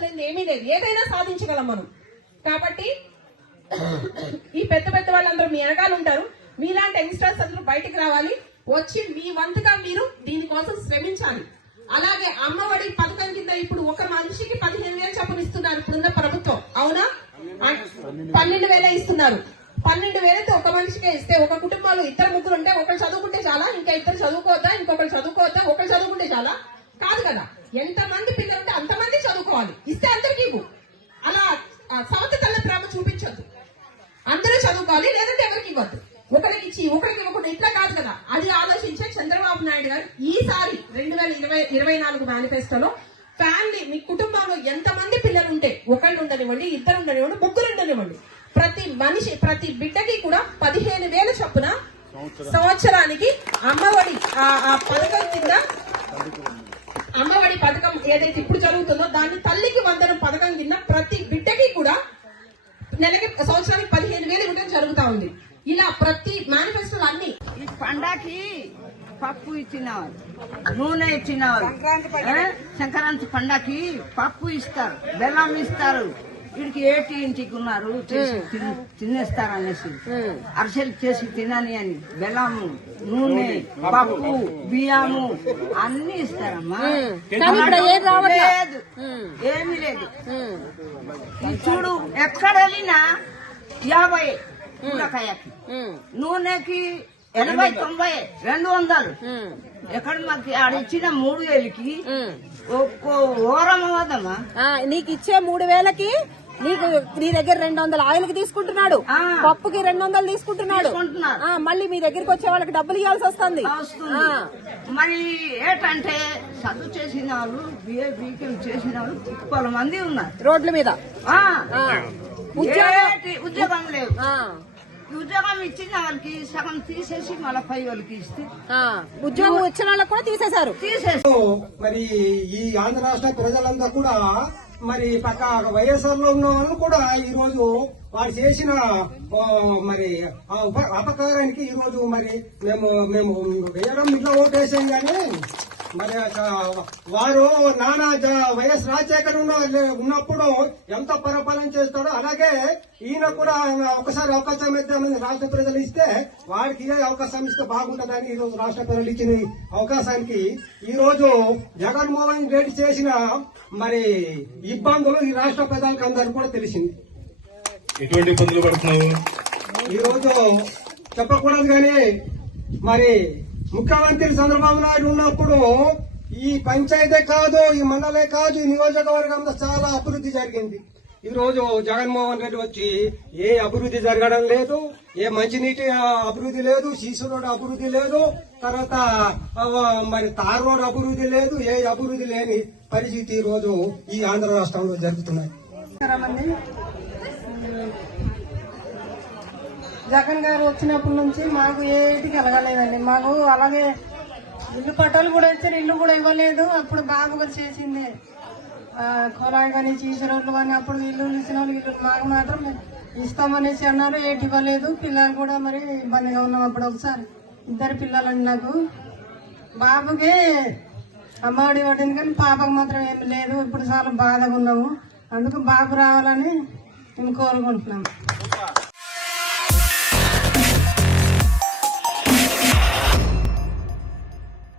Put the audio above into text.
సాధించలేనిది ఏమీ లేదు, ఏదైనా సాధించగలం మనం. కాబట్టి ఈ పెద్ద పెద్ద వాళ్ళందరూ మీ వెనకాల ఉంటారు. మీలాంటి యంగ్స్టర్స్ అందరూ బయటకు రావాలి, వచ్చి మీ వంతుగా మీరు దీనికోసం శ్రమించాలి. అలాగే అమ్మఒడి పథకం కింద ఇప్పుడు ఒక మనిషికి 15,000 చొప్పున ఇస్తున్నారు ఇప్పుడున్న ప్రభుత్వం, అవునా? 12,000 ఇస్తున్నారు. 12,000 ఒక మనిషికే ఇస్తే ఒక కుటుంబాలు ఇద్దరు ముగ్గురు ఉంటే ఒకరు చదువుకుంటే చాలా, ఇంకా ఇద్దరు చదువుకోవద్దా, ఇంకొకరు చదువుకోవద్దా, ఒకరు చదువుకుంటే చాలా? కాదు కదా. ఎంతమంది పిల్లలు ఉంటే అంతమంది చదువుకోవాలి. ఇస్తే అందరికీ ఇవ్వు. అలా సమతల ప్రేమ చూపించొద్దు. అందరూ చదువుకోవాలి, లేదంటే ఎవరికి ఇవ్వద్దు. ఒకరికి ఇచ్చి ఒకరికి ఇవ్వకుండా ఇట్లా కాదు కదా. అది ఆలోచించే చంద్రబాబు నాయుడు గారు ఈసారి 2024 మేనిఫెస్టోలో ఫ్యామిలీ, మీ కుటుంబంలో ఎంతమంది పిల్లలు ఉంటే, ఒకళ్ళు ఉండనివ్వండి, ఇద్దరు ఉండనివ్వండి, ముగ్గురు ఉండనివ్వండి, ప్రతి మనిషి ప్రతి బిడ్డకి కూడా 15,000 చొప్పున సంవత్సరానికి అమ్మఒడి ఆ పథకం కింద, అమ్మఒడి పథకం ఏదైతే ఇప్పుడు జరుగుతుందో దాన్ని తల్లికి వందనం పథకం కింద ప్రతి బిడ్డకి కూడా నెలకి సంవత్సరానికి 15,000 ఇవ్వడం జరుగుతా ఉంది. ఇలా ప్రతి మేనిఫెస్టోలు అన్ని ఈ పండగకి పప్పు ఇచ్చినవారు, నూనె ఇచ్చినవారు, సంక్రాంతి పండగకి పప్పు ఇస్తారు, బెల్లం ఇస్తారు. వీడికి ఏటి ఇంటికి ఉన్నారు తినేస్తారు అనేసి అరిసెలు చేసి తినని అని బెల్లము, నూనె, పప్పు, బియ్యము అన్ని ఇస్తారమ్మా. లేదు, ఏమీ లేదు. చూడు ఎక్కడ వెళ్ళినా 50 కూరకాయకి, నూనెకి 80, 90, 200. ఎక్కడ మాకు ఆడిచ్చిన 3,000కి ఒక్కో ఓరం అవదమ్మా. నీకు ఇచ్చే 3,000కి నీకు నీ దగ్గర 200 ఆయిల్కి తీసుకుంటున్నాడు, పప్పుకి 200 తీసుకుంటున్నాడు. మళ్ళీ మీ దగ్గరికి వచ్చే వాళ్ళకి డబ్బులు ఇవ్వాల్సి వస్తుంది. మరి ఏంటంటే చదువు చేసిన వాళ్ళు, బీకేం చేసిన వాళ్ళు 30 మంది ఉన్నారు రోడ్ల మీద. ఉద్యోగం లేదు. ఉద్యోగం ఇచ్చిన వాళ్ళకి సగం తీసేసి మళ్ళీ 5 వాళ్ళకి ఇస్తే, ఉద్యోగం ఇచ్చిన వాళ్ళకి కూడా తీసేశారు. మరి ఈ ఆంధ్ర రాష్ట్ర ప్రజలంతా కూడా మరి పక్క వైఎస్ఆర్ లో ఉన్న వాళ్ళు కూడా ఈ రోజు వారు చేసిన మరి అపకారానికి ఈ రోజు మరి మేము వేయడం ఇట్లా ఓటేసాం కానీ మరి వారు నానా వైఎస్ రాజశేఖర్ ఉన్నప్పుడు ఎంత పరిపాలన చేస్తాడో అలాగే ఈయన కూడా ఒకసారి అవకాశం ఇద్దామని రాష్ట్ర ప్రజలు ఇస్తే వాడికి ఇదే అవకాశం ఇస్తే బాగుంటుందని ఈ రోజు రాష్ట్ర ప్రజలు ఇచ్చిన అవకాశానికి ఈ రోజు జగన్మోహన్ రెడ్డి చేసిన మరి ఇబ్బందులు ఈ రాష్ట్ర ప్రజలకు అందరూ కూడా తెలిసింది. ఎటువంటి ఇబ్బందులు పడుతున్నావు ఈ రోజు చెప్పకూడదు కానీ మరి ముఖ్యమంత్రి చంద్రబాబు నాయుడు ఉన్నప్పుడు ఈ పంచాయతీ కాదు, ఈ మండలే కాదు, ఈ నియోజకవర్గంలో చాలా అభివృద్ధి జరిగింది. ఈ రోజు జగన్మోహన్ రెడ్డి వచ్చి ఏ అభివృద్ధి జరగడం లేదు, ఏ మంచినీటి అభివృద్ధి లేదు, సీసీ రోడ్ అభివృద్ధి లేదు, తర్వాత మరి తార్ రోడ్ అభివృద్ధి లేదు, ఏ అభివృద్ధి లేని పరిస్థితి ఈ రోజు ఈ ఆంధ్ర రాష్ట్రంలో జరుగుతున్నాయి. జగన్ గారు వచ్చినప్పటి నుంచి మాకు ఏది కలగలేదండి. మాకు అలాగే ఇల్లు పట్టాలు కూడా ఇచ్చారు, ఇల్లు కూడా ఇవ్వలేదు. అప్పుడు బాబుగా చేసింది కొరాయి కానీ చీస రోడ్లు కానీ అప్పుడు ఇల్లు ఇచ్చిన వాళ్ళు ఇల్లు మాకు మాత్రం ఇస్తామనేసి అన్నారు, ఏటి ఇవ్వలేదు. పిల్లలు కూడా మరి ఇబ్బందిగా ఉన్నాం. అప్పుడు ఒకసారి 2 పిల్లలండి నాకు. బాబుకి అమ్మఒడి పట్టింది కానీ పాపకు మాత్రం ఏమి లేదు. ఇప్పుడు చాలా బాధగా ఉన్నాము. అందుకు బాబు రావాలని మేము కోరుకుంటున్నాము.